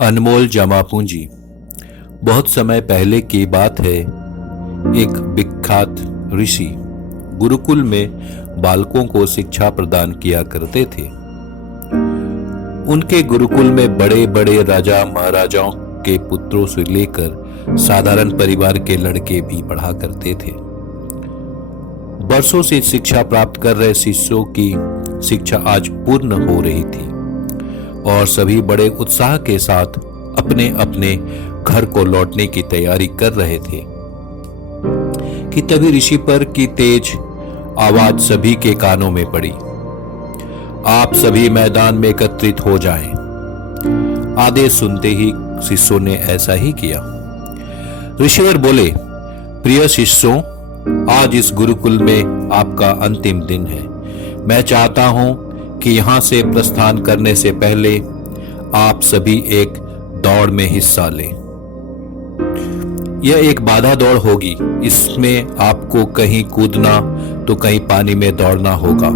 अनमोल जमा पूंजी। बहुत समय पहले की बात है। एक विख्यात ऋषि गुरुकुल में बालकों को शिक्षा प्रदान किया करते थे। उनके गुरुकुल में बड़े बड़े राजा महाराजाओं के पुत्रों से लेकर साधारण परिवार के लड़के भी पढ़ा करते थे। वर्षों से शिक्षा प्राप्त कर रहे शिष्यों की शिक्षा आज पूर्ण हो रही थी और सभी बड़े उत्साह के साथ अपने अपने घर को लौटने की तैयारी कर रहे थे कि तभी ऋषि पर की तेज आवाज सभी के कानों में पड़ी। आप सभी मैदान में एकत्रित हो जाएं। आदेश सुनते ही शिष्यों ने ऐसा ही किया। ऋषिवर बोले, प्रिय शिष्यों, आज इस गुरुकुल में आपका अंतिम दिन है। मैं चाहता हूं कि यहां से प्रस्थान करने से पहले आप सभी एक दौड़ में हिस्सा लें। यह एक बाधा दौड़ होगी। इसमें आपको कहीं कूदना तो कहीं पानी में दौड़ना होगा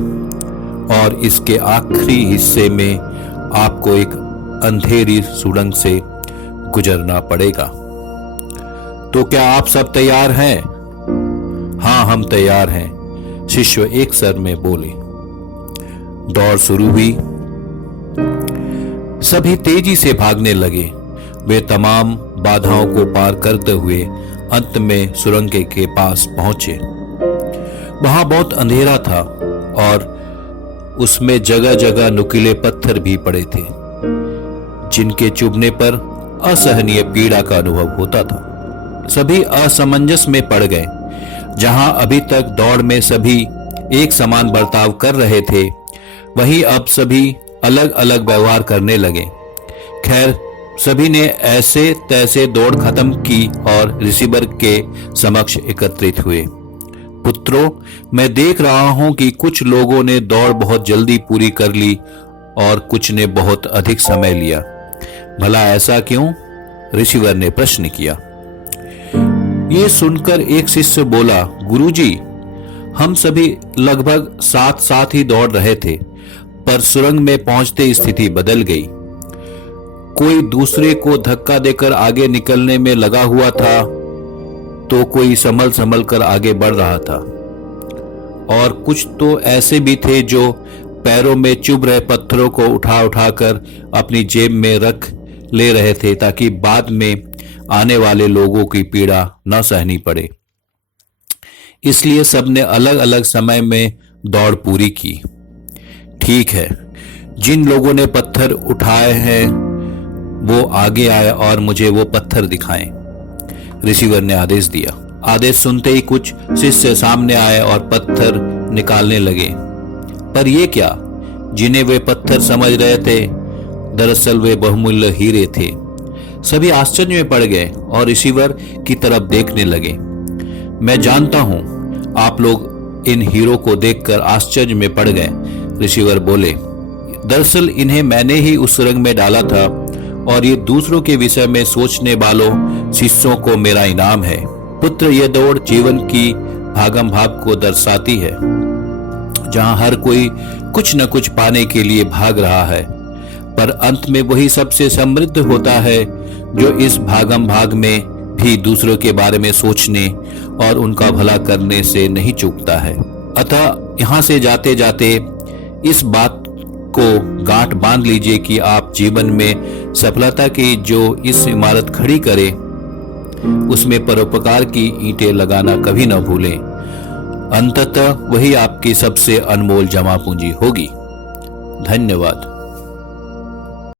और इसके आखिरी हिस्से में आपको एक अंधेरी सुरंग से गुजरना पड़ेगा। तो क्या आप सब तैयार हैं? हाँ, हम तैयार हैं, शिष्य एक स्वर में बोले। दौड़ शुरू हुई। सभी तेजी से भागने लगे। वे तमाम बाधाओं को पार करते हुए अंत में सुरंग के पास पहुंचे। वहां बहुत अंधेरा था और उसमें जगह जगह नुकीले पत्थर भी पड़े थे जिनके चुभने पर असहनीय पीड़ा का अनुभव होता था। सभी असमंजस में पड़ गए। जहां अभी तक दौड़ में सभी एक समान बर्ताव कर रहे थे, वहीं अब सभी अलग अलग व्यवहार करने लगे। खैर, सभी ने ऐसे तैसे दौड़ खत्म की और ऋषिवर के समक्ष एकत्रित हुए। पुत्रों, मैं देख रहा हूं कि कुछ लोगों ने दौड़ बहुत जल्दी पूरी कर ली और कुछ ने बहुत अधिक समय लिया। भला ऐसा क्यों? ऋषिवर ने प्रश्न किया। ये सुनकर एक शिष्य बोला, गुरुजी, हम सभी लगभग साथ साथ ही दौड़ रहे थे, पर सुरंग में पहुंचते स्थिति बदल गई। कोई दूसरे को धक्का देकर आगे निकलने में लगा हुआ था तो कोई संभल संभल कर आगे बढ़ रहा था और कुछ तो ऐसे भी थे जो पैरों में चुभ रहे पत्थरों को उठा उठाकर अपनी जेब में रख ले रहे थे ताकि बाद में आने वाले लोगों की पीड़ा न सहनी पड़े। इसलिए सबने अलग अलग समय में दौड़ पूरी की। ठीक है, जिन लोगों ने पत्थर उठाए हैं वो आगे आए और मुझे वो पत्थर दिखाएं, ऋषिवर ने आदेश दिया। आदेश सुनते ही कुछ शिष्य सामने आए और पत्थर निकालने लगे। पर ये क्या? जिन्हें वे पत्थर समझ रहे थे, दरअसल वे बहुमूल्य हीरे थे। सभी आश्चर्य में पड़ गए और ऋषिवर की तरफ देखने लगे। मैं जानता हूं आप लोग इन हीरो को देखकर आश्चर्य में पड़ गए, ऋषिवर बोले। दरअसल इन्हें मैंने ही उस सुरंग में डाला था और ये दूसरों के विषय में सोचने वालों शिष्यों को मेरा इनाम है। पुत्र, यह दौड़ जीवन की भागम भाग को दर्शाती है, जहां हर कोई कुछ न कुछ पाने के लिए भाग रहा है, पर अंत में वही सबसे समृद्ध होता है जो इस भागम भाग में भी दूसरों के बारे में सोचने और उनका भला करने से नहीं चूकता है। अतः यहां से जाते जाते इस बात को गांठ बांध लीजिए कि आप जीवन में सफलता की जो इस इमारत खड़ी करे, उसमें परोपकार की ईंटें लगाना कभी न भूलें। अंततः वही आपकी सबसे अनमोल जमा पूंजी होगी। धन्यवाद।